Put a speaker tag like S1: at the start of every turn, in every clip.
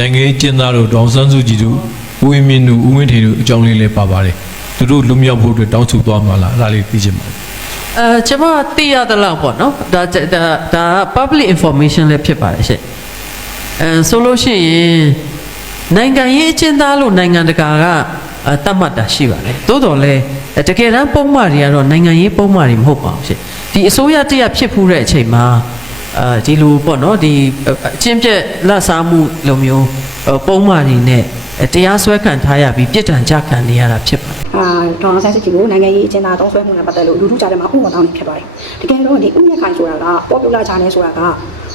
S1: နိုင်ငံရေးကျင်းသားတို့ဒေါအောင်ဆန်းစုကြည်တို့ဦးဝင်းမြင့်တို့ဦးဝင်းထေတို့အကြောင်းလေးလည်းပါပါတယ်သူတို့လွတ်မြောက်ဖို့အတွက်တောင်းဆိုသွားမှာလားအဲ့ဒါလေးသိချင်ပါတယ်
S2: အဲကျွန်မသိရသလောက်ပေါ့နော်ဒါဒါဒါ public information လည်းဖြစ်ပါတယ်ရှင့်အဲဆိုလို့ရှိရင်နိုင်ငံရေးအကျဉ်းသားလို့နိုင်ငံတကာကအဲတတ်မှတ်တာရှိပါတယ်သို့တော်လည်းတကယ်တမ်းပုံမှန်တွေကတော့နိုင်ငံရေးပုံမှန်တွေမဟုတ်ပါဘူးရှင့်ဒီအစိုးရတရဖြစ်ဖူးတဲ့အချိန်မှာ အဲဒီလိုပေါ့နော်ဒီအချင်းပြက်လက်စားမှုလိုမျိုးပုံမှန်တွေနဲ့တရားစွဲခံထားရပြီးပြစ်ဒဏ်ကြခံနေရတာဖြစ်ပါတယ်
S3: အာဒေါ်အောင်ဆန်းစုကြည်ကိုနိုင်ငံရေးအကျဉ်းသားတောင်းဆွဲမှုနဲ့ပတ်သက်လို့လူထုကြားထဲမှာဥပဒေတောင်းနေဖြစ်ပါတယ်။တကယ်တော့ဒီဥမြင့်ခိုင်ဆိုတာက popular channel ဆိုတာက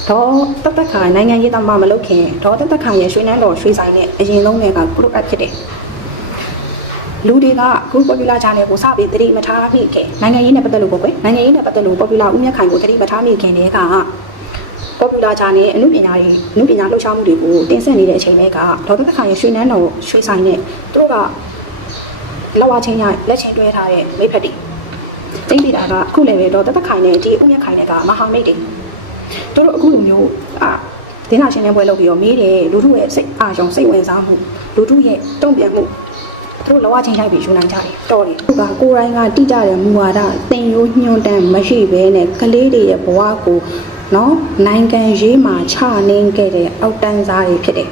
S3: ဒေါ်တက်တက်ခိုင်နိုင်ငံရေးသမားမလုပ်ခင်ဒေါ်တက်တက်ခိုင်ရဲ့ရွှေနန်းတော်ရွှေဆိုင်နဲ့အရင်ဆုံးက group up ဖြစ်တယ်။လူတွေကအခု popular channel ကိုစပြီးသတိမထားမိခင်နိုင်ငံရေးနဲ့ပတ်သက်လို့ပေါ့ကွယ်နိုင်ငံရေးနဲ့ပတ်သက်လို့ popular ဥမြင့်ခိုင်ကိုသတိမထားမိခင်တ ည်းက popular channel အမှုပညာတွေအမှုပညာလှုပ်ရှားမှုတွေကိုတင်ဆက်နေတဲ့အချိန်တွေကဒေါ်တက်တက်ခိုင်ရဲ့ရွှေနန်းတော်ရွှေဆိုင်နဲ့သူတို့ကလောက်ဝချင်းရလက်ချင်းတွဲထားတဲ့မိဖက်တွေတိမ့်ပြတာကအခုလည်းပဲတော့တသက်ခိုင်နဲ့ဒီဥမြတ်ခိုင်နဲ့ကမဟာမိတ်တွေသူတို့အခုလိုမျိုးအာဒင်းနာရှင်တဲ့ပွဲလုပ်ပြီးတော့မေးတယ်လူထုရဲ့စိတ်အာရုံစိတ်ဝင်စားမှုလူထုရဲ့တုံ့ပြန်မှုသူတို့လောကချင်းရိုက်ပြီးယူနိုင်ကြတယ်တော်တယ်သူကကိုယ်တိုင်းကတိကျတဲ့မူဝါဒသင်ရိုးညွှန်တမ်းမရှိဘဲနဲ့ကလေးတွေရဲ့ဘဝကို နော်နိုင်ငံရေးမှာချနှင်းခဲ့တဲ့အောက်တန်းစားတွေဖြစ်တယ်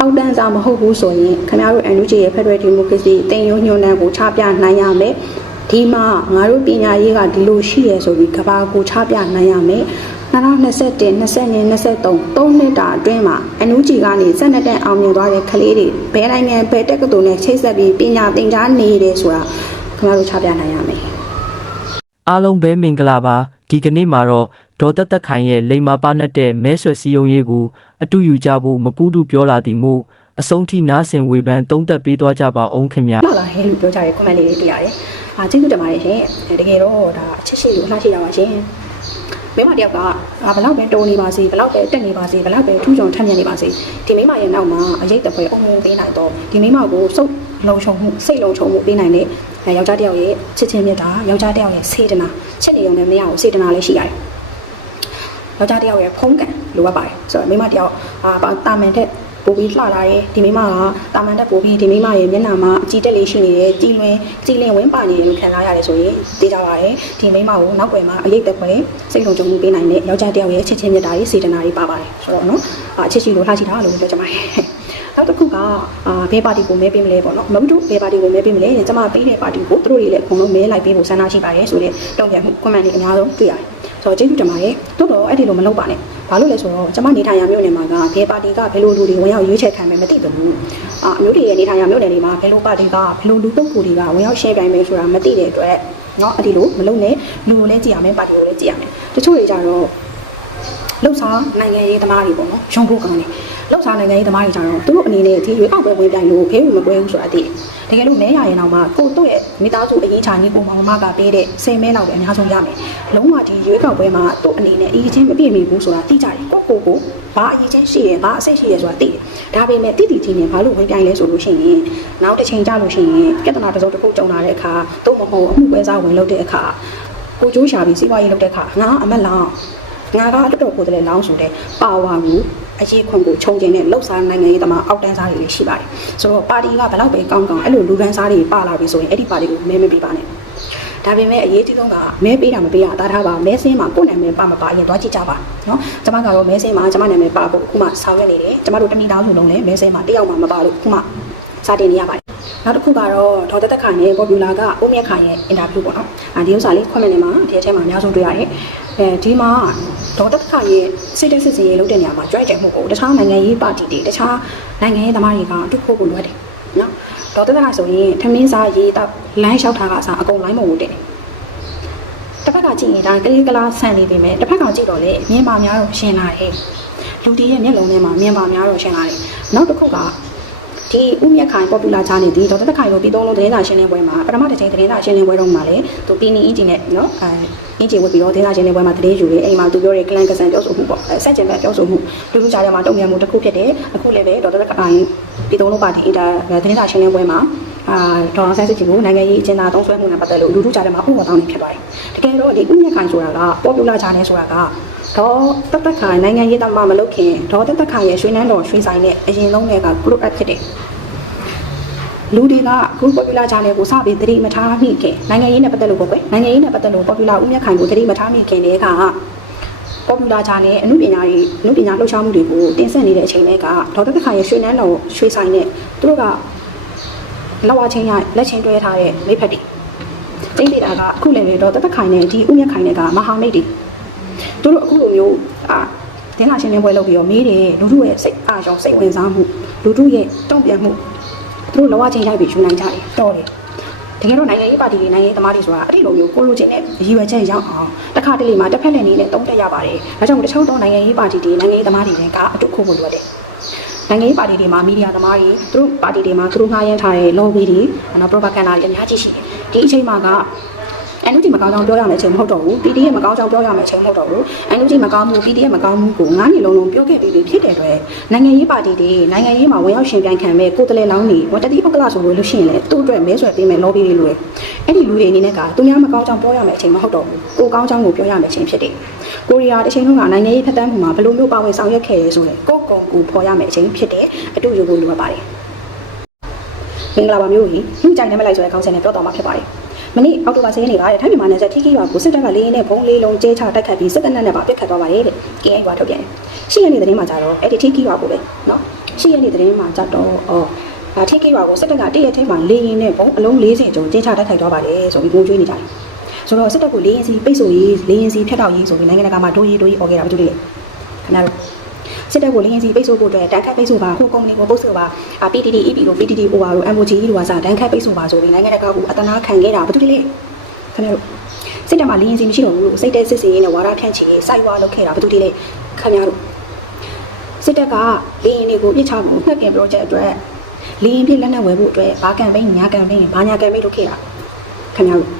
S3: အောက်တန်းစားမဟုတ်ဘူးဆိုရင်ခင်ဗျားတို့ NUG ရဲ့ Federal Democracy တင်ယုံညွှန်တန်းကိုချပြနိုင်ရမယ်ဒီမှာငါတို့ပညာရေးကဒီလိုရှိရဆိုပြီးကဘာကိုချပြနိုင်ရမယ်2021 22 23 3နှစ်တာအတွင်းမှာ NUG ကနေ12တက်အောင်မြင်သွားတဲ့ကလေးတွေဘယ်နိုင်ငံဘယ်တက္ကသိုလ်နဲ့ချိတ်ဆက်ပြီးပညာသင်ကြားနေတယ်ဆိုတာခင်ဗျားတို့ချပြနိုင်ရမယ်
S4: အားလုံးပဲမင်္ဂလာပါဒီကနေ့မှာတော့ ဒေါ်သက်သက်ခိုင်ရဲ့လိမ္မာပါနဲ့တဲ့မဲဆွယ်စည်းရုံးရေးကိုအတူယူကြဖို့မပူးတူပြောလာသည်မို့အဆုံးထိနားဆင်ဝေဖန်သုံးသပ်ပေးသွားကြပါအောင်ခင်ဗျာ
S3: မှလာဟဲလို့ပြောကြတဲ့ comment လေးတွေတွေ့ရတယ်။အာကျေးဇူးတင်ပါတယ်ရှင်။တကယ်တော့ဒါအချစ်ရှိလို့အလှရှိတာပါရှင်။မိမတယောက်ကအာဘလောက်ပဲတိုးနေပါစေဘလောက်ပဲတက်နေပါစေဘလောက်ပဲထူးချွန်ထက်မြက်နေပါစေဒီမိမရဲ့နောက်မှာအရေးတပွဲအုံုံပေးနိုင်တော့ဒီမိမကိုစုပ်လုံခြုံမှုစိတ်လုံခြုံမှုပေးနိုင်တဲ့အဲယောက်ျားတစ်ယောက်ရဲ့ချစ်ချင်းမြတ်တာယောက်ျားတစ်ယောက်ရဲ့စေတနာချစ်နေုံနဲ့မရဘူးစေတနာလည်းရှိရတယ်။ ယောက်ျားတစ်ယောက်ရဲ့ဖုံးကန်လိုအပ်ပါတယ်ဆိုတော့မိမတစ်ယောက်အာတာမန်တဲ့ပိုပြီးလှလာတယ်ဒီမိမကတာမန်တက်ပိုပြီးဒီမိမရဲ့မျက်နှာမှာအကြည့်တက်လေးရှိနေတယ်ကြည်လွင်ကြည်လင်ဝင်းပါနေတယ်လို့ခံစားရတယ်ဆိုရင်သိကြပါတယ်ဒီမိမကိုနောက်ွယ်မှာအရေးတက်ပွဲစိတ်လုံခြုံမှုပေးနိုင်တဲ့ယောက်ျားတစ်ယောက်ရဲ့ချစ်ချင်းမြတ်တာရေးစေတနာရေးပါပါတယ်ဆိုတော့နော်အချစ်ရှိလို့လှရှိတာလို့ပြောချင်ပါတယ် နောက်တစ်ခုကအာဘယ်ပါတီကိုမဲပေးမလဲပေါ့နော်မမတို့ဘယ်ပါတီကိုမဲပေးမလဲကျမပေးတဲ့ပါတီကိုသူတို့တွေလည်းအကုန်လုံးမဲလိုက်ပေးဖို့ဆန္ဒရှိပါတယ်ဆိုတဲ့တုံ့ပြန်မှု comment တွေအများဆုံးတွေ့ရတယ်ဆိုတော့ကျေးဇူးတင်ပါတယ်တိုးတော့အဲ့ဒီလိုမလုပ်ပါနဲ့ဘာလို့လဲဆိုတော့ကျမနေထိုင်ရမြို့နယ်မှာကဘယ်ပါတီကဘယ်လိုလူတွေဝင်ရောက်ရွေးချယ်ခံမယ်မသိဘူးအာအမျိုးတွေရဲ့နေထိုင်ရမြို့နယ်တွေမှာဘယ်လိုပါတီကဘယ်လိုလူပုဂ္ဂိုလ်တွေကဝင်ရောက်ရှင်းပြိုင်မယ်ဆိုတာမသိတဲ့အတွက်เนาะအဲ့ဒီလိုမလုပ်နဲ့လူကိုလည်းကြည့်ရမယ်ပါတီကိုလည်းကြည့်ရမယ်တချို့တွေကြတော့ လှုပ်ရှားနိုင်ငံရေးသမားတွေပေါ့နော်ရုံဖို့ကောင်းတယ် လှုပ်ရှားနိုင်ငံရေးသမားတွေကြတော့သူတို့အနေနဲ့ဒီရွေးကောက်ပွဲဝင်ပြိုင်လို့ဖေးဝင်မပွဲဘူးဆိုတာသိတယ်တကယ်လို့မဲရရင်တော့မှကိုတို့ရဲ့မိသားစုအရင်ချာနေကိုမောင်မကပေးတဲ့ဆယ်မဲလောက်ပဲအများဆုံးရမယ်လုံးဝဒီရွေးကောက်ပွဲမှာသူ့အနေနဲ့အရင်ချင်းမပြည့်မီဘူးဆိုတာသိကြတယ်ကိုကိုကိုဘာအရင်ချင်းရှိရဘာအစိတ်ရှိရဆိုတာသိတယ်ဒါပေမဲ့တိတိချင်းနဲ့ဘာလို့ဝင်ပြိုင်လဲဆိုလို့ရှိရင်နောက်တစ်ချိန်ကြာလို့ရှိရင်ပြဿနာတစ်စုံတစ်ခုကြုံလာတဲ့အခါတော့မဟုတ်အမှုပွဲစားဝင်လုပ်တဲ့အခါကိုကျိုးရှာပြီးစီးပွားရေးလုပ်တဲ့အခါငါအမက်လောင်ငါကတော်တော်ကိုယ်တည်းလောင်းဆိုတဲ့ပါဝါကို အရေးခွန်ကိုခြုံကျင်တဲ့လှုပ်ရှားနိုင်ငံရေးသမားအောက်တန်းစားတွေလည်းရှိပါတယ်ဆိုတော့ပါတီကဘယ်တော့ပဲကောင်းကောင်းအဲ့လိုလူဒန်းစားတွေပါလာပြီဆိုရင်အဲ့ဒီပါတီကိုမဲမပေးပါနဲ့ဒါပေမဲ့အရေးကြီးဆုံးကမဲပေးတာမပေးတာတားထားပါမဲစင်းမှာကိုယ်နာမည်ပါမပါအရင်သွားကြည့်ကြပါနော်ကျမကတော့မဲစင်းမှာကျမနာမည်ပါဖို့အခုမှဆောင်ရွက်နေတယ်ကျမတို့တမိသားစုလုံးလည်းမဲစင်းမှာတယောက်မှမပါလို့အခုမှစတင်နေရပါတယ် နောက်တစ်ခုကတော့ဒေါ်တက်တက်ခိုင်ရဲ့ popular ကအိုးမြက်ခိုင်ရဲ့ interview ပေါ့နော်။အဲဒီဥစ္စာလေး comment ထဲမှာဒီအထဲမှာအများဆုံးတွေ့ရတယ်။အဲဒီမှာဒေါ်တက်တက်ခိုင်ရဲ့စိတ်တက်စစ်စင်ရေးလုပ်တဲ့နေရာမှာကြွိုက်တယ်မှုကိုတခြားနိုင်ငံရေးပါတီတွေတခြားနိုင်ငံရေးသမားတွေကအတူဖို့ကိုလိုအပ်တယ်။နော်။ဒေါ်တက်တက်ခိုင်ဆိုရင်ထမင်းစားရေးတော့လမ်းလျှောက်ထားကအစားအကုန်လိုင်းမဝင်တယ်။တစ်ဖက်ကကြည့်ရင်ဒါကလေးကလားဆန်နေပြီမဲ့တစ်ဖက်ကကြည့်တော့လေမြင်ပါများတော့ရှင်းလာတယ်။လူတီရဲ့မျက်လုံးထဲမှာမြင်ပါများတော့ရှင်းလာတယ်။နောက်တစ်ခုက ဒီဥမြက်ခိုင် popular channel ဒီဒေါက်တာတက်ခိုင်တို့ပြီးသုံးလုံးသတင်းစာရှင်းလင်းပွဲမှာပထမတစ်ချိန်သတင်းစာရှင်းလင်းပွဲတော့မှာလေသူပီနီအင်ဂျင်နဲ့နော်အဲအင်ဂျင်ဝတ်ပြီးတော့သတင်းစာရှင်းလင်းပွဲမှာသတင်းယူတယ်အိမ်မှာသူပြောတဲ့ clan ကဆန်ပြောဆိုမှုပေါ့အဲဆက်ကျင်ဘက်ပြောဆိုမှုလူလူကြားထဲမှာတုံ့ပြန်မှုတစ်ခုဖြစ်တယ်အခုလည်းပဲဒေါက်တာတက်ခိုင်ပြီးသုံးလုံးပါတီအတာသတင်းစာရှင်းလင်းပွဲမှာအာဒေါ်အောင်ဆန်းစုကြည်ကိုနိုင်ငံရေးအကျဉ်းသားသုံးဆွဲမှုနဲ့ပတ်သက်လို့လူလူကြားထဲမှာဥပဒေတောင်းနေဖြစ်ပါတယ်တကယ်တော့ဒီဥမြက်ခိုင်ဆိုတာက popular channel ဆိုတာကဒေါ်တက်တက်ခိုင်နိုင်ငံရေးတမမလုပ်ခင်ဒေါ်တက်တက်ခိုင်ရဲ့ရွှေနန်းတော်ရွှေဆိုင်နဲ့အရင်ဆုံးတဲ့က group app ဖြစ်တယ် လူတွေက group popular channel ကိုစပြီးသတိမထားမိခင်နိုင်ငံရေးနဲ့ပတ်သက်လို့ပေါ့ကွယ်နိုင်ငံရေးနဲ့ပတ်သက်လို့ popular ဦးမြတ်ခိုင်ကိုသတိမထားမိခင်တဲ့က popular channel အမှုပညာတွေအမှုပညာလှုပ်ရှားမှုတွေကိုတင်ဆက်နေတဲ့အချိန်တွေကဒေါ်တက်တက်ခိုင်ရဲ့ရွှေနန်းတော်ရွှေဆိုင်နဲ့သူတို့ကလောက်အချင်းရလက်ချင်းတွဲထားတဲ့မိဖက်တွေတိတ်တိတာကအခုလည်းပဲဒေါ်တက်တက်ခိုင်နဲ့ဒီဦးမြတ်ခိုင်နဲ့ကမဟာမိတ်တွေသူတို့အခုလိုမျိုးအာတင်းလာရှင်းလင်းပွဲလုပ်ပြီးတော့မေးတယ်လူတို့ရဲ့စိတ်အားကြောင့်စိတ်ဝင်စားမှုလူတို့ရဲ့တုံ့ပြန်မှု သူတို့လောကချင်းရိုက်ပြီးယူနိုင်ကြတယ်တော်တယ်တကယ်တော့နိုင်ငံရေးပါတီတွေနိုင်ငံရေးသမားတွေဆိုတာအဲ့ဒီလိုမျိုးကိုလိုချင်တဲ့ရည်ရွယ်ချက်ရောက်အောင်တစ်ခါတလေမှာတစ်ဖက်နဲ့နေနဲ့တုံးတက်ရပါတယ်ဒါကြောင့်တချို့သောနိုင်ငံရေးပါတီတွေနိုင်ငံရေးသမားတွေလည်းကအတုခိုးဖို့လိုတယ်နိုင်ငံရေးပါတီတွေမှာမီဒီယာသမားတွေသူတို့ပါတီတွေမှာသူတို့ငှားရမ်းထားတဲ့ lobby တွေနော် propaganda တွေအများကြီးရှိတယ်ဒီအချိန်မှာက NUG မကောင်းကြောင်ပြောရမယ့်အချိန်မဟုတ်တော့ဘူး PDF မကောင်းကြောင်ပြောရမယ့်အချိန်မဟုတ်တော့ဘူး NUG မကောင်းမှု PDF မကောင်းမှုကိုငါးနှစ်လုံးလုံးပြောခဲ့ပြီးပြီဖြစ်တဲ့အတွက်နိုင်ငံရေးပါတီတွေနိုင်ငံရေးမှာဝင်ရောက်ရှင်ပြိုင်ခံမဲ့ကိုယ်တလဲလောင်းနေဝတတိပုဂ္ဂလဆိုလို့လို့ရှိရင်လေသူ့အတွက်မဲဆွယ်ပေးမယ် lobby တွေလို့ရအဲ့ဒီလူတွေအနေနဲ့ကသူများမကောင်းကြောင်ပြောရမယ့်အချိန်မဟုတ်တော့ဘူးကိုကောင်းကြောင်ကိုပြောရမယ့်အချိန်ဖြစ်တယ်ကိုရီးယားတစ်ချိန်လုံးကနိုင်ငံရေးဖက်တမ်းမှုမှာဘယ်လိုမျိုးပါဝင်ဆောင်ရွက်ခဲ့ရဲဆိုရင်ကိုကုံကိုဖော်ရမယ့်အချိန်ဖြစ်တယ်အတူယူဖို့လိုအပ်ပါတယ်မင်္ဂလာပါမျိုးကြီးညှိကြိုင်နေမလိုက်ဆိုတဲ့ခေါင်းစဉ်နဲ့ပြောတော်မှာဖြစ်ပါတယ် မနေ့အောက်တိုဘာ10ရက်နေ့ကထိုင်းမြန်မာနယ်စပ်ထိခိရွာကိုစစ်တပ်ကလေယာဉ်နဲ့ဘုံလေးလုံးကျဲချတိုက်ခတ်ပြီးစစ်တပ်နဲ့ပါပစ်ခတ်သွားပါတယ်တဲ့ KI ကထုတ်ပြန်တယ်။ရှိရနေတဲ့တင်းမှာကြတော့အဲ့ဒီထိခိရွာကိုပဲနော်ရှိရနေတဲ့တင်းမှာကြတော့အော်အထိခိရွာကိုစစ်တပ်ကတည့်ရက်ထဲမှာလေယာဉ်နဲ့ဘုံအလုံး40ကျော်ကျဲချတိုက်ခိုက်သွားပါတယ်ဆိုပြီးပုံကျွေးနေကြတယ်။ဆိုတော့စစ်တပ်ကိုလေယာဉ်စီပိတ်ဆို့ရေးလေယာဉ်စီဖျက်ထောက်ရေးဆိုပြီးနိုင်ငံတကာမှာဒိုးရေးဒိုးရေးអော်ခဲ့တာမတွေ့လေခင်ဗျားတို့ စစ်တပ်ကိုလင်းရင်စီပိတ်ဆို့ဖို့အတွက်တန်ခတ်ပိတ်ဆို့ပါဟိုကုမ္ပဏီကိုပုတ်ဆို့ပါအာ PTT EP လို့ PTT OR လို့ MOG လို့ကစားတန်ခတ်ပိတ်ဆို့ပါဆိုပြီးနိုင်ငံတကာကအတနာခံခဲ့တာဘာတူလဲခင်ဗျားတို့စစ်တပ်မှာလင်းရင်စီမရှိတော့ဘူးလို့စိတ်တဲ့စစ်စီရေးနဲ့ဝါဒဖြန့်ချီရေးစိုက်ဝါလုပ်ခဲ့တာဘာတူလဲခင်ဗျားတို့စစ်တပ်ကလင်းရင်တွေကိုပြစ်ချဖို့နှက်ကင် project အတွက်လင်းရင်ပြစ်လက်နက်ဝယ်ဖို့အတွက်ဘာကမ်ပိန်းညာကမ်ပိန်းဘာညာကမ်ပိန်းလုပ်ခဲ့တာခင်ဗျားတို့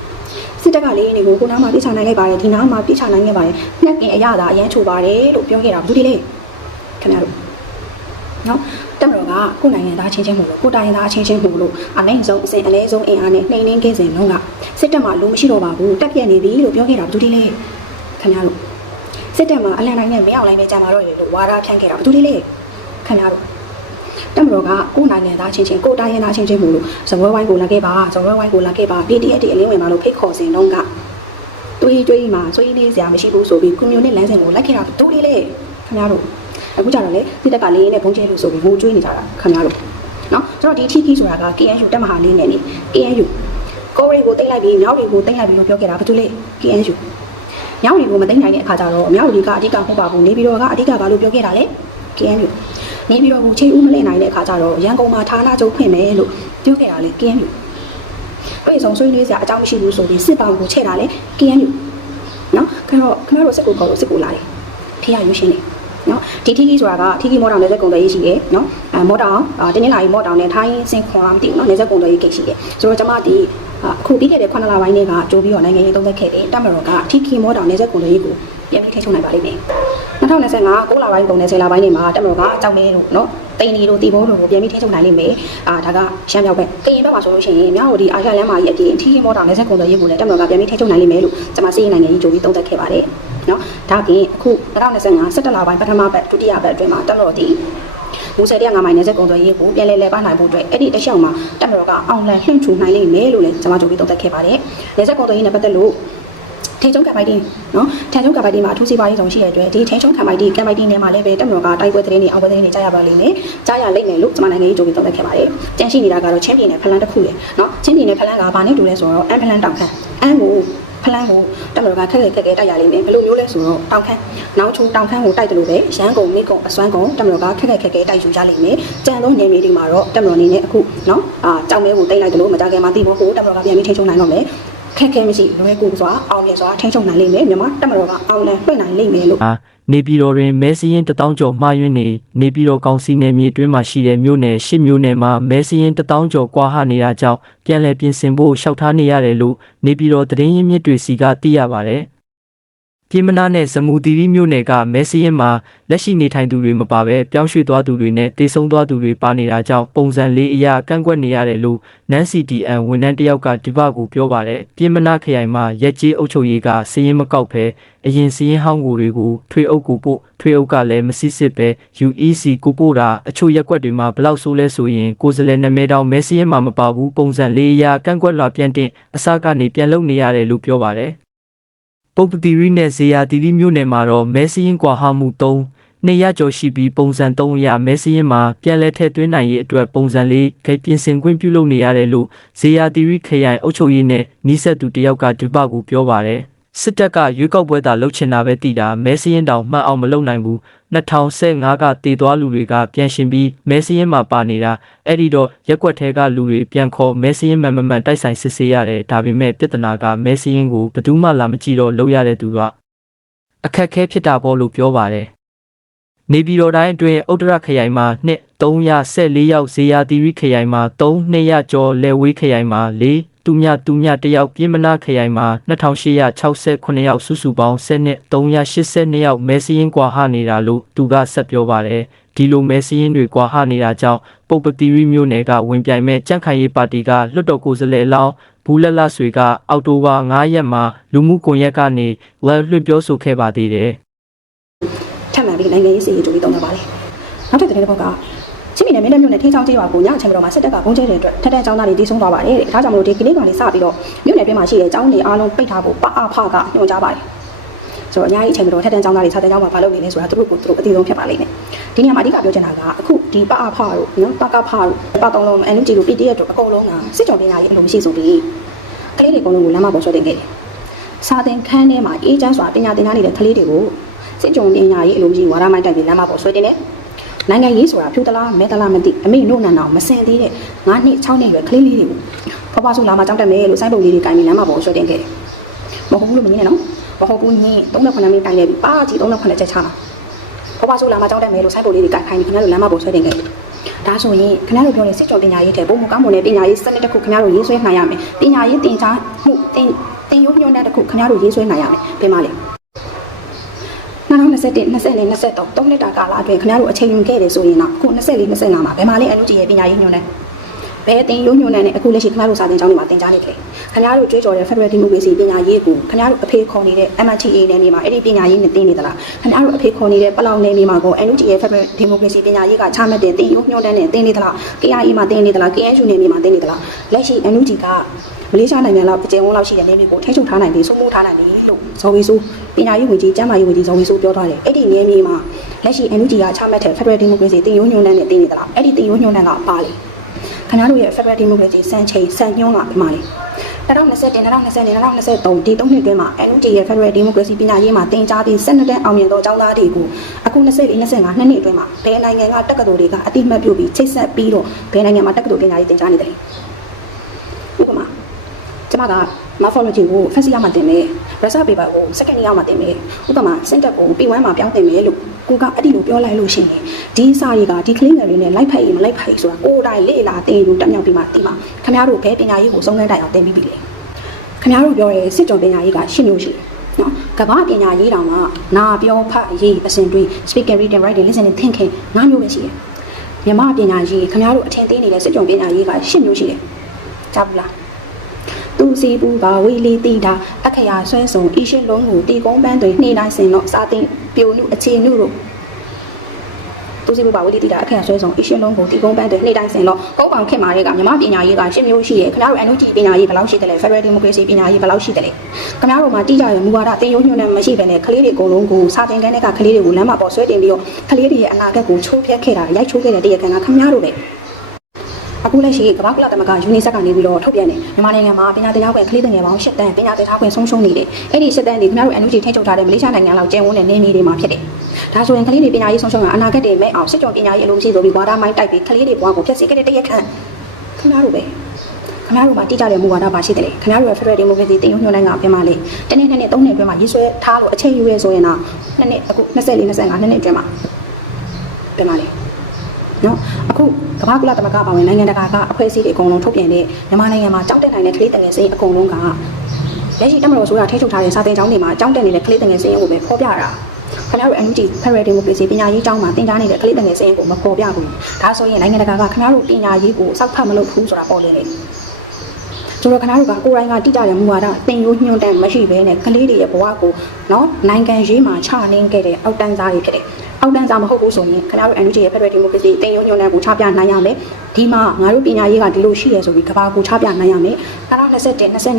S3: စစ်တပ်ကလေးနေကိုကိုနားမှာပြစ်ချနိုင်ခဲ့ပါတယ်ဒီနားမှာပြစ်ချနိုင်ခဲ့ပါတယ်နှက်ကင်အရသာအရန်ချိုပါတယ်လို့ပြောခဲ့တာဘာတူလဲ ခင်ဗျားတို့နော်တက်မတော်ကကိုယ်နိုင်ငံသားချင်းချင်းမို့လို့ကိုယ်တိုင်းသားချင်းချင်းမို့လို့အနိုင်ဆုံးအစဉ်အလဲဆုံးအင်အားနဲ့နှိမ်နှင်းခဲ့စဉ်လုံးကစစ်တပ်မှာလုံးမရှိတော့ပါဘူးတက်ပြက်နေပြီလို့ပြောခဲ့တာဘာတူလဲခင်ဗျားတို့စစ်တပ်မှာအလံတိုင်းနဲ့မင်းအောင်လိုင်းပဲကြာမှာတော့လေလို့ဝါဒဖြန့်ခဲ့တာဘာတူလဲခင်ဗျားတို့တက်မတော်ကကိုယ်နိုင်ငံသားချင်းချင်းကိုယ်တိုင်းသားချင်းချင်းမို့လို့ဇပွဲဝိုင်းကိုလာခဲ့ပါဇပွဲဝိုင်းကိုလာခဲ့ပါ PDF တွေအလင်းဝင်ပါလို့ဖိတ်ခေါ်စဉ်လုံးကတွေးတွေးမှာဆွေးနွေးစရာမရှိဘူးဆိုပြီးကွန်မြူနတီလမ်းစဉ်ကိုလိုက်ခဲ့တာဘာတူလဲခင်ဗျားတို့ အခုကြတော့လေစစ်တပ်ကလေးနဲ့ဘုံကျဲလို့ဆိုပြီးငိုကြွေးနေကြတာခင်ဗျားတို့နော်ဆိုတော့ဒီ TK ဆိုတာက KNU တက်မဟာလေးနဲ့နေ KNU ကိုရီကိုတိတ်လိုက်ပြီးမြောက်တွေကိုတိတ်လိုက်ပြီးလို့ပြောခဲ့တာဘာလို့လဲ KNU မြောက်တွေကိုမတိတ်နိုင်တဲ့အခါကျတော့မြောက်တွေကအဓိကဟုတ်ပါဘူးနေပြီးတော့ကအဓိကဘာလို့ပြောခဲ့တာလဲ KNU နေပြီးတော့ကိုချိန်ဦးမလဲနိုင်တဲ့အခါကျတော့ရန်ကုန်မှာဌာနချုပ်ဖွင့်မယ်လို့ပြောခဲ့တာလေ KNU အဲ့ဆောင်ဆွေးနွေးစရာအကြောင်းမရှိဘူးဆိုပြီးစစ်ပောင်ကိုချဲ့တာလေ KNU နော်ခင်ဗျားတို့ခင်ဗျားတို့စစ်ကိုကောက်လို့စစ်ကိုလာတယ်ဖေးရရွှေရှင်းနေ နော်ဒီထီကီဆိုတာကထီကီမော်တောင်နယ်စပ်ကုန်သွယ်ရေးရှိတယ်နော်အဲမော်တောင်အာတင်းနေလာရေးမော်တောင်နဲ့ထိုင်းစင်ခွန်လာမသိဘူးနော်နယ်စပ်ကုန်သွယ်ရေးကိတ်ရှိတယ်ဆိုတော့ကျွန်မဒီအခုပြီးခဲ့တဲ့9လပိုင်းတွေကကြိုးပြီးတော့နိုင်ငံရေးသုံးသက်ခဲ့တယ်တက်မတော်ကထီကီမော်တောင်နယ်စပ်ကုန်သွယ်ရေးကိုပြန်ပြီးထိချုံနိုင်ပါလိမ့်မယ်2025 9လပိုင်းကုန်တဲ့10လပိုင်းတွေမှာတက်မတော်ကကြောက်နေလို့နော်တိန်နေလို့တီဘုံတို့ကိုပြန်ပြီးထိချုံနိုင်လိမ့်မယ်အာဒါကရှမ်းမြောက်ဘက်ကရင်ဘက်မှာဆိုလို့ရှိရင်မြောက်ဟိုဒီအာရှလမ်းမကြီးအပြင်ထီကီမော်တောင်နယ်စပ်ကုန်သွယ်ရေးကိုလည်းတက်မတော်ကပြန်ပြီးထိချုံနိုင်လိမ့်မယ်လို့ကျွန်မစီးရင်နိုင်ငံရေးကြိုးပြီးသုံးသက်ခဲ့ပါတယ် နော်ဒါပြင်အခု2025 17လပိုင်းပထမဘက်ဒုတိယဘက်အတွင်းမှာတက်လို့ဒီမူဆယ်တရားငါမိုင်နယ်စပ်ကုန်သွယ်ရေးကိုပြန်လဲလဲပါနိုင်ဖို့အတွက်အဲ့ဒီတလျှောက်မှာတက်မတော်ကအောင်လန်လှင့်ထူနိုင်လိမ့်မယ်လို့လည်းကျွန်မတို့ပြီးသုံးသပ်ခဲ့ပါတယ်နယ်စပ်ကုန်သွယ်ရေးနဲ့ပတ်သက်လို့ထိန်ချုံကပိုက်တင်နော်ထန်ချုံကပိုက်တင်မှာအထူးစီးပွားရေးဆောင်ရှိတဲ့အတွက်ဒီထိန်ချုံကပိုက်တင်ကပိုက်တင်ထဲမှာလည်းပဲတက်မတော်ကတိုက်ပွဲသတင်းတွေအောင်ပွဲသတင်းတွေကြားရပါလိမ့်မယ်ကြားရလိမ့်မယ်လို့ကျွန်မနိုင်ငံရေးကြိုးပြီးသုံးသပ်ခဲ့ပါတယ်ကြန့်ရှိနေတာကတော့ချင်းပြည်နယ်ဖလန်တစ်ခုလေနော်ချင်းပြည်နယ်ဖလန်ကဘာနဲ့တူလဲဆိုတော့အန်ဖလန်တောင်ခန့်အန်ကို ဖလန်းကိုတက်မတော်ကခက်ခက်ခက်ခဲတိုက်ရလိမ့်မယ်ဘယ်လိုမျိုးလဲဆိုတော့တောင်ခမ်းနောက်ချုံတောင်ခမ်းကိုတိုက်တယ်လို့ပဲရန်ကုန်မိကုံအစွမ်းကုန်တက်မတော်ကခက်ခက်ခက်ခဲတိုက်ယူကြလိမ့်မယ်ကြံသောနေမီတွေမှာတော့တက်မတော်နေနဲ့အခုနော်အာကြောင်မဲကိုတိတ်လိုက်တယ်လို့မကြခင်မှာသိဖို့ကိုတက်မတော်ကပြန်ပြီးထိချုံနိုင်တော့မယ် ခက်ခဲမရှိလွယ်ကူစွာအောင်မြင်စွာထိချုံနိုင်လိမ့်မယ်မြန်မာတက်မတော်ကအောင်လန်ပြင့်နိုင်လိမ့်မယ်လို့
S4: အားနေပြည်တော်တွင်မဲစရင်တထောင်ကျော်မှားယွင်းနေနေပြည်တော်ကောင်စီနယ်မြေအတွင်းမှာရှိတဲ့မြို့နယ်ရှစ်မြို့နယ်မှာမဲစရင်တထောင်ကျော်ကွာဟနေတာကြောင့်ပြန်လည်ပြင်ဆင်ဖို့ရှောက်ထားနေရတယ်လို့နေပြည်တော်သတင်းရင်းမြစ်တွေစီကသိရပါတယ်။ ပြည်မနာနဲ့ဇမူတီရီမြို့နယ်ကမဲစရင်မှာလက်ရှိနေထိုင်သူတွေမပါဘဲပြောင်းရွှေ့သွားသူတွေနဲ့တေဆုံးသွားသူတွေပါနေတာကြောင့်ပုံစံလေးအရာကန့်ကွက်နေရတယ်လို့နန် CDN ဝန်ထမ်းတစ်ယောက်ကဒီဘကိုပြောပါတယ်ပြည်မနာခရိုင်မှာရက်ကြီးအုပ်ချုပ်ရေးကစည်ရင်မကောက်ဖဲအရင်စည်ရင်ဟောင်းကိုတွေကိုထွေအုပ်ကိုပို့ထွေအုပ်ကလည်းမစစ်စစ်ပဲ UEC ကိုပို့တာအချို့ရက်ကွက်တွေမှာဘလောက်ဆိုးလဲဆိုရင်ကိုယ်စလဲနာမည်တောင်မဲစရင်မှာမပါဘူးပုံစံလေးအရာကန့်ကွက်လာပြန်တင်အစကနေပြန်လုပ်နေရတယ်လို့ပြောပါတယ် ပုပ္ပတိရီနဲ့ဇေယတီရီမြို့နယ်မှာတော့မဲစရင်ကွာဟမှု3နေရကျော်ရှိပြီးပုံစံ3ရမဲစရင်မှာပြန်လဲထည့်သွင်းနိုင်ရေးအတွက်ပုံစံလေးခိပြင်ဆင်ခွင့်ပြုလုပ်နေရတယ်လို့ဇေယတီရီခရိုင်အုပ်ချုပ်ရေးနဲ့နီးစပ်သူတယောက်ကဒီပကိုပြောပါတယ်စစ်တပ်ကရွေးကောက်ပွဲသာလှုပ်ချင်တာပဲတည်တာမဲစရင်တောင်မှတ်အောင်မလုပ်နိုင်ဘူး 2015ကတည်သွားလူတွေကပြန်ရှင်ပြီးမဲစရင်မှာပါနေတာအဲ့ဒီတော့ရက်ကွက်ထဲကလူတွေပြန်ခေါ်မဲစရင်မှန်မှန်မှန်တိုက်ဆိုင်စစ်ဆေးရတယ်ဒါပေမဲ့ပြဿနာကမဲစရင်ကိုဘယ်သူမှလာမကြည့်တော့လုပ်ရတဲ့သူကအခက်ခဲဖြစ်တာပေါ့လို့ပြောပါတယ်နေပြည်တော်တိုင်းအတွင်းဥတ္တရခရိုင်မှာနှစ်314ရောက်ဇေယတီရီခရိုင်မှာ3200ကျော်လဲဝေးခရိုင်မှာ4 တူမြတူမြတယောက်ပြည်မနာခရိုင်မှာ2868ယောက်စုစုပေါင်း10နှစ်382ယောက်မဲစရင်ကွာဟနေတာလို့သူကဆက်ပြောပါတယ်ဒီလိုမဲစရင်တွေကွာဟနေတာကြောင့်ပုပ္ပတိရီမျိုးနယ်ကဝင်ပြိုင်မဲ့ကြန့်ခိုင်ရေးပါတီကလွတ်တော်ကိုယ်စားလှယ်အလောင်းဘူးလက်လဆွေကအောက်တိုဘာ9ရက်မှာလူမှုကွန်ရက်ကနေဝက်လွှင့်ပြောဆိုခဲ့ပါသေးတယ်
S3: ထပ်မံပြီးနိုင်ငံရေးစီရေးကြိုပြီးတုံးနေပါလေနောက်ထပ်သတင်းတစ်ပုဒ်က ချင်းပြည်နယ်မင်းတပ်မြို့နယ်ထင်းချောင်းကျေးရွာကိုညအချိန်တော်မှာစစ်တပ်ကဘုံကျဲတဲ့အတွက်ထက်ထက်ចောင်းသားတွေတီးဆုံးသွားပါတယ်တဲ့ဒါကြောင့်မလို့ဒီကနေ့ကနေစပြီးတော့မြို့နယ်တွင်းမှာရှိတဲ့ចောင်းတွေအားလုံးပိတ်ထားဖို့ပအဖကညွှန်ကြားပါတယ်ဆိုတော့အများကြီးအချိန်တော်ထက်ထက်ចောင်းသားတွေစာတဲ့ចောင်းမှာမလုပ်နေလဲဆိုတာသူတို့ကိုသူတို့အသိဆုံးဖြစ်ပါလိမ့်မယ်ဒီနေရာမှာအဓိကပြောချင်တာကအခုဒီပအဖတို့နော်ပကဖတို့ပသုံးလုံး NUG တို့ PDF တို့အကုန်လုံးကစစ်ကြောပညာရေးအလုံးမရှိဆိုပြီးကလေးတွေအကုန်လုံးကိုလမ်းမပေါ်ဆွဲတင်ခဲ့တယ်စာသင်ခန်းထဲမှာအေးချမ်းစွာပညာသင်ကြားနေတဲ့ကလေးတွေကိုစစ်ကြုံပညာရေးအလုံးမရှိဝါဒမိုင်းတိုက်ပြီးလမ်းမပေါ်ဆွဲတင်တယ် နိုင်ငံရေးဆိုတာဖြူတလားမဲတလားမသိအမိနို့နန်အောင်မစင်သေးတဲ့9နှစ်6နှစ်ရွယ်ကလေးလေးတွေကိုဖွားဖွားဆိုလာမှကြောက်တက်မယ်လို့စိုင်းပုံလေးတွေကင်ပြီးလမ်းမပေါ်ဆွဲတင်ခဲ့တယ်မဟုတ်ဘူးလို့မင်းနဲ့နော်မဟုတ်ဘူးညင်း38မိနစ်တိုင်နေပြီပါကြီး38ချက်ချမှာဖွားဖွားဆိုလာမှကြောက်တက်မယ်လို့စိုင်းပုံလေးတွေကင်ခိုင်းပြီးခင်ဗျားတို့လမ်းမပေါ်ဆွဲတင်ခဲ့တယ်ဒါဆိုရင်ခင်ဗျားတို့ပြောတဲ့စစ်ကြောပညာရေးတဲ့ဘုံမကောင်းမွန်တဲ့ပညာရေးစနစ်တစ်ခုခင်ဗျားတို့ရေးဆွဲနိုင်ရမယ်ပညာရေးသင်ကြားမှုသင်သင်ရိုးညွှန်းတဲ့တစ်ခုခင်ဗျားတို့ရေးဆွဲနိုင်ရမယ်ဘယ်မှာလဲ 2021 20နဲ့23သုံးနှစ်တာကာလအတွင်းခင်ဗျားတို့အချိန်ယူခဲ့တယ်ဆိုရင်တော့အခု24 25မှာဘယ်မှာလဲအန်ယူဂျီရဲ့ပညာရေးညွှန်းတဲ့ဘယ်အတင်ရိုးညွှန်းတဲ့နဲ့အခုလက်ရှိခင်ဗျားတို့စာသင်ကျောင်းတွေမှာသင်ကြားနေကြတယ်ခင်ဗျားတို့ကြွေးကြော်တဲ့ Federal Democracy ပညာရေးကိုခင်ဗျားတို့အဖေခေါ်နေတဲ့ MHA နယ်မြေမှာအဲ့ဒီပညာရေးနဲ့သင်နေသလားခင်ဗျားတို့အဖေခေါ်နေတဲ့ပလောင်နယ်မြေမှာကို NUG ရဲ့ Federal Democracy ပညာရေးကချမှတ်တဲ့သင်ရိုးညွှန်းတဲ့နဲ့သင်နေသလား KIA မှာသင်နေသလား KNU နယ်မြေမှာသင်နေသလားလက်ရှိ NUG က မလေးရှားနိုင်ငံလောက်အကျဉ်းဝန်းလောက်ရှိတဲ့နယ်မြေကိုထိချုပ်ထားနိုင်ပြီးစိုးမိုးထားနိုင်ပြီလို့ဇော်ဝီဆိုပညာရေးဝန်ကြီးကျန်းမာရေးဝန်ကြီးဇော်ဝီဆိုပြောထားတယ်အဲ့ဒီနယ်မြေမှာလက်ရှိ NUG ကချမှတ်တဲ့ Federal Democracy သင်ရိုးညွှန်းတဲ့နဲ့သင်နေသလားအဲ့ဒီသင်ရိုးညွှန်းတဲ့ကပါလေခင်ဗျားတို့ရဲ့ Federal Democracy စံချိန်စံညွှန်းကဒီမှာလေ2020 2020 2023ဒီ3နှစ်အတွင်းမှာ NUG ရဲ့ Federal Democracy ပညာရေးမှာတင်ကြားပြီး12တန်းအောင်မြင်သောကျောင်းသားတွေကိုအခု24 25နှစ်နှစ်အတွင်းမှာဘယ်နိုင်ငံကတက္ကသိုလ်တွေကအတိမတ်ပြုပြီးချိတ်ဆက်ပြီးတော့ဘယ်နိုင်ငံမှာတက္ကသိုလ်ပညာရေးတင်ကြားနေတယ်လဲဥပမာ ကျမက morphology ကို first year မှာတင်မယ် research paper ကို second year မှာတင်မယ်ဥပမာ syntax ကို P1 မှာပြောင်းတင်မယ်လို့ကိုကအဲ့ဒီလိုပြောလိုက်လို့ရှိရင်ဒီစာတွေကဒီ claim တွေနဲ့လိုက်ဖက်ရင်မလိုက်ဖက်ရင်ဆိုတာကိုယ်တိုင်လေ့လာသင်ယူတက်မြောက်ပြီးမှသိမှာခင်ဗျားတို့ဘယ်ပညာရေးကိုစုံစမ်းတိုင်အောင်သင်ပြီးပြီလေခင်ဗျားတို့ပြောရဲစစ်ကြောပညာရေးကရှင်းမျိုးရှိတယ်နော်ကမ္ဘာပညာရေးတောင်ကနာပြောဖတ်ရေးအစဉ်တွေး speaking reading writing listening thinking ငါးမျိုးပဲရှိတယ်မြမပညာရေးခင်ဗျားတို့အထင်သေးနေတဲ့စစ်ကြောပညာရေးကရှင်းမျိုးရှိတယ်ကြားဘူးလား သူစီပူပါဝီလီတီတာအခရာဆွဲဆုံအီရှင်လုံးကိုတီကုန်းပန်းတွေနှိမ့်တိုင်းစင်တော့စာတင်ပြိုနုအခြေနုတို့သူစီပူပါဝီလီတီတာအခရာဆွဲဆုံအီရှင်လုံးကိုတီကုန်းပန်းတွေနှိမ့်တိုင်းစင်တော့ကုန်းပေါင်ခင်မာတွေကမြမပညာရေးကရှင်းမျိုးရှိတယ်ခင်ဗျားတို့ NUG ပညာရေးဘယ်လောက်ရှိတယ်လဲ Federal Democracy ပညာရေးဘယ်လောက်ရှိတယ်လဲခင်ဗျားတို့မှာတိကျရမူဝါဒတင်ယုံညွှန်းနေမရှိဘဲနဲ့ကလေးတွေအကုန်လုံးကိုစာတင်ကန်းတွေကကလေးတွေကိုလမ်းမှာပေါ်ဆွဲတင်ပြီးတော့ကလေးတွေရဲ့အနာဂတ်ကိုချိုးဖျက်ခဲ့တာရိုက်ချိုးခဲ့တဲ့တရားခံကခင်ဗျားတို့ပဲ အခုလက်ရှိကမ္ဘာ့ကုလသမဂ္ဂယူနီဆက်ကနေပြီးတော့ထုတ်ပြန်တယ်မြန်မာနိုင်ငံမှာပညာသင်ကြားခွင့်ကလေးငယ်ပေါင်း၈တန်းပညာသင်ကြားခွင့်ဆုံးရှုံးနေတယ်အဲ့ဒီ၈တန်းဒီခင်ဗျားတို့ NUG ထိချုပ်ထားတဲ့မလေးရှားနိုင်ငံလောက်ကျင်းဝန်းတဲ့နေနေတွေမှာဖြစ်တယ်ဒါဆိုရင်ကလေးတွေပညာရေးဆုံးရှုံးရအနာဂတ်တွေမဲ့အောင်စစ်ကြောပညာရေးအလုံးရှိဆိုပြီးဝါဒမိုင်းတိုက်ပြီးကလေးတွေဘဝကိုဖျက်ဆီးခဲ့တဲ့တရက်ခန့်ခင်ဗျားတို့ပဲခင်ဗျားတို့မှာတိကျတဲ့မူဝါဒပါရှိတယ်လေခင်ဗျားတို့ရဲ့ Federal Democracy တင်ယုံညွှန်တိုင်းကပြင်ပါလေတနေ့နှစ်နှစ်သုံးနှစ်အတွင်းမှာရေးဆွဲထားလို့အချိန်ယူရဲဆိုရင်တော့နှစ်နှစ်အခု24 25နှစ်နှစ်အတွင်းမှာပြင်ပါလေ နော်အခုကမ္ဘာကုလသမဂ္ဂပါဝင်နိုင်ငံတကာကအဖွဲ့အစည်းတွေအကုန်လုံးထုတ်ပြန်တဲ့မြန်မာနိုင်ငံမှာကြောက်တက်နိုင်တဲ့ကလေးတငယ်စိတ်အကုန်လုံးကလက်ရှိတက်မတော်ဆိုတာထိထုတ်ထားတဲ့စာသင်ကျောင်းတွေမှာအကြောင်းတက်နေတဲ့ကလေးတငယ်စင်းရင်ကိုပဲဖော်ပြတာခင်ဗျားတို့ NUG Federal Democracy ပညာရေးကျောင်းမှာသင်ကြားနေတဲ့ကလေးတငယ်စင်းရင်ကိုမဖော်ပြဘူးဒါဆိုရင်နိုင်ငံတကာကခင်ဗျားတို့ပညာရေးကိုစောက်ဖတ်မလုပ်ဘူးဆိုတာပေါ်နေတယ်ကျွန်တော်ခင်ဗျားတို့ကကိုယ်တိုင်ကတိကျတဲ့မူဝါဒသင်ရိုးညွှန်းတမ်းမရှိဘဲနဲ့ကလေးတွေရဲ့ဘဝကိုနော်နိုင်ငံရေးမှာချနှင်းခဲ့တဲ့အောက်တန်းစားတွေဖြစ်တယ် အောက်တန်းစားမဟုတ်ဘူးဆိုရင်ခင်ဗျားတို့ NUG ရဲ့ Federal Democracy သင်ရိုးညွှန်းတမ်းကိုချပြနိုင်ရမယ်ဒီမှာငါတို့ပညာရေးကဒီလိုရှိရဆိုပြီးကဘာကိုချပြနိုင်ရမယ်2021 20 23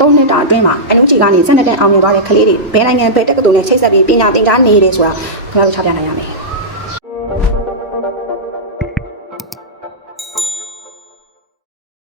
S3: 3နှစ်တာအတွင်းမှာ NUG ကနေစနစ်တဲ့အောင်မြင်သွားတဲ့ကလေးတွေဘယ်နိုင်ငံပဲတက္ကသိုလ်နဲ့ချိတ်ဆက်ပြီးပညာသင်ကြားနေတယ်ဆိုတာခင်ဗျားတို့ချပြနိုင်ရမယ်